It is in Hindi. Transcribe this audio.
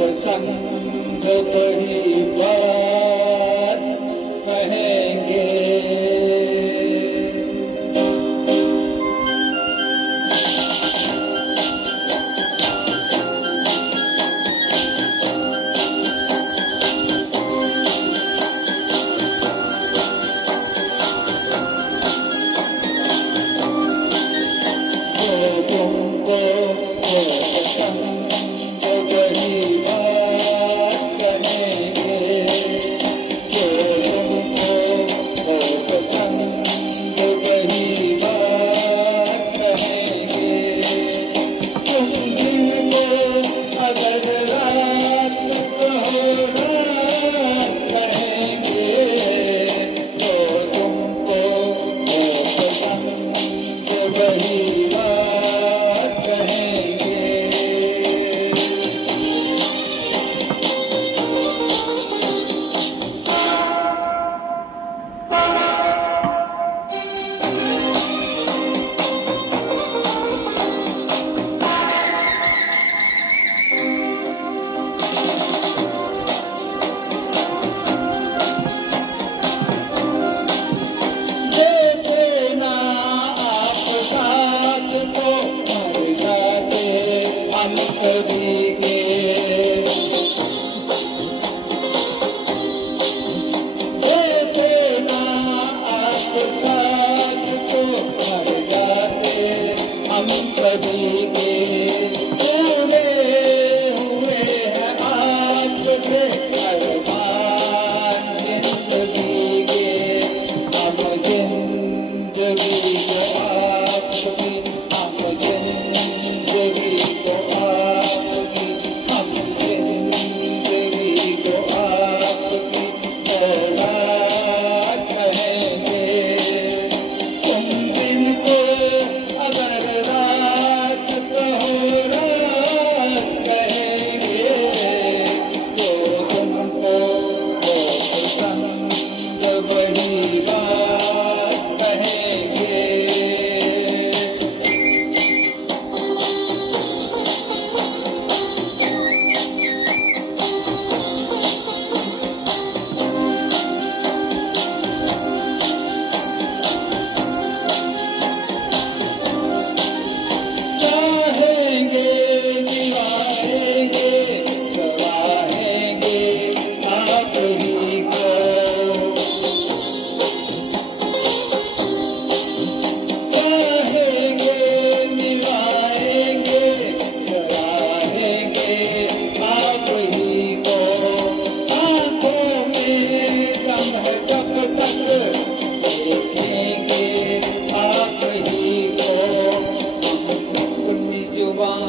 संग वही बात कहेंगे। जो तुमको वो पसंद वही बात कहेंगे। जो तुमको वो पसंद वही बात कहेंगे। तुम दिन को अगर रात कहो रात कहेंगे। तो तुमको वो पसंद वही बात कहेंगे। देते ना आप साथ तो मर जाते हम कभी के। देते ना आप साथ तो मर जाते हम कभी के। पूरे हुए हैं आपसे अरमान जिंदगी के। हम जिंदगी को आपकी, हम जिंदगी को आपकी, हम जिंदगी को आपकी औलाद कहेंगे। तुम दिन को अगर रात कहो रात कहेंगे। तो तुमको वो पसंद वही बात कहेंगे। चाहेंगे निभाएंगे सवाहेंगे आप ही को। चाहेंगे निभाएंगे सवाहेंगे आप ही को। आंखों में गम है जब तक देखेंगे आप ही को। हम अपनी जुबान